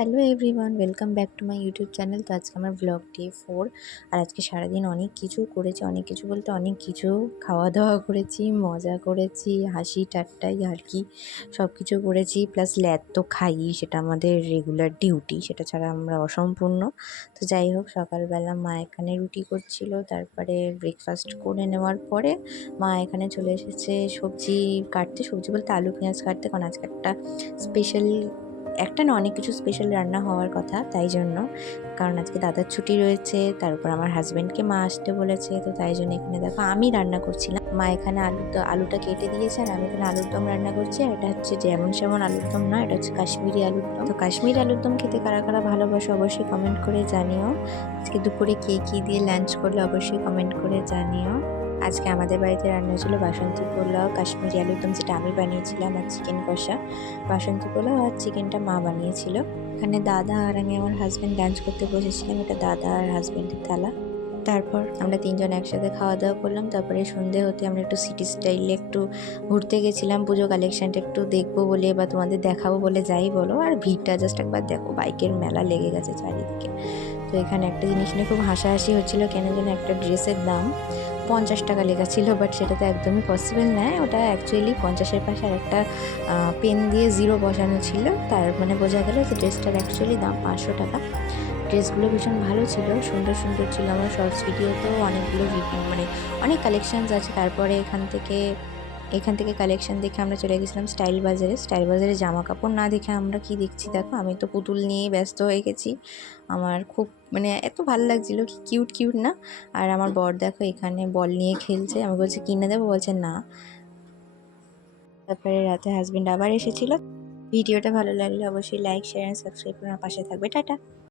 Hello everyone, welcome back to my YouTube channel. তো আজকে আমার ব্লগ ডে 4। আর আজকে সারাদিন অনেক কিছু করেছি, অনেক কিছু বলতে অনেক কিছু। খাওয়া দাওয়া করেছি, মজা করেছি, হাসি ঠাট্টা ইয়ার্কি সব কিছু করেছি। প্লাস ল্যাদ তো খাইই, সেটা আমাদের রেগুলার ডিউটি, সেটা ছাড়া আমরা অসম্পূর্ণ। তো যাই হোক, সকালবেলা মা এখানে রুটি করছিল, তারপরে ব্রেকফাস্ট করে নেওয়ার পরে মা এখানে চলে এসেছে সবজি কাটতে। সবজি বলতে আলু পেঁয়াজ কাটতে, কারণ আজকে একটা না অনেক কিছু স্পেশাল রান্না হওয়ার কথা, তাই জন্য। কারণ আজকে দাদার ছুটি রয়েছে, তারপর আমার হাজব্যান্ডকে মা আসতে বলেছে, তো তাই জন্য এখানে দেখো আমি রান্না করছিলাম। মা এখানে আলুটা কেটে দিয়েছে, আর আমি এখানে আলুর দম রান্না করছি। আর এটা হচ্ছে যেমন সেমন আলুর দম না, এটা হচ্ছে কাশ্মীরি আলুর দম। তো কাশ্মীরি আলুর দম খেতে কারা কারা ভালোবাসো অবশ্যই কমেন্ট করে জানিও। আজকে দুপুরে কে কী দিয়ে লাঞ্চ করলে অবশ্যই কমেন্ট করে জানিও। আজকে আমাদের বাড়িতে রান্না হয়েছিল বাসন্তী পোলাও, কাশ্মীরি আলুর দম যেটা আমি বানিয়েছিলাম, আর চিকেন কষা। বাসন্তী পোলাও আর চিকেনটা মা বানিয়েছিল। এখানে দাদা আর আমি আমার হাজব্যান্ড ডান্স করতে বসেছিলাম, এটা দাদা আর হাজব্যান্ডের থালা। তারপর আমরা তিনজন একসাথে খাওয়া দাওয়া করলাম। তারপরে সন্ধে হতে আমরা একটু সিটি স্টাইলে একটু ঘুরতে গেছিলাম, পুজো কালেকশনটা একটু দেখবো বলে বা তোমাদের দেখাবো বলে, যাই বলো। আর ভিড়টা জাস্ট একবার দেখো, বাইকের মেলা লেগে গেছে চারিদিকে। তো এখানে একটা জিনিস নিয়ে খুব হাসাহাসি হচ্ছিলো, কেন যেন একটা ড্রেসের দাম 50 টাকা লেখা ছিল, বাট সেটা তো একদমই পসিবল নয়। ওটা অ্যাকচুয়ালি 50-এর পাশে আর একটা পেন দিয়ে 0 বসানো ছিল, তার মানে বোঝা গেল যে ড্রেসটার অ্যাকচুয়ালি দাম 500 টাকা। ড্রেসগুলো ভীষণ ভালো ছিল, সুন্দর সুন্দর ছিল। আমার শর্টস ভিডিওতেও অনেকগুলো মানে অনেক কালেকশানস আছে। তারপরে এখান থেকে কালেকশান দেখে আমরা চলে গেছিলাম স্টাইল বাজারে জামা কাপড় না দেখে আমরা কি দেখছি দেখো, আমি তো পুতুল নিয়েই ব্যস্ত হয়ে গেছি। আমার খুব মানে এত ভালো লাগছিলো, কি কিউট কিউট না। আর আমার বর দেখো এখানে বল নিয়ে খেলছে, আমি বলছি কিনে দেবো, বলছে না। তারপরে রাতে হাজবেন্ড আবার এসেছিল। ভিডিওটা ভালো লাগলে অবশ্যই লাইক শেয়ার অ্যান্ড সাবস্ক্রাইব করে আমার পাশে থাকবে। টাটা।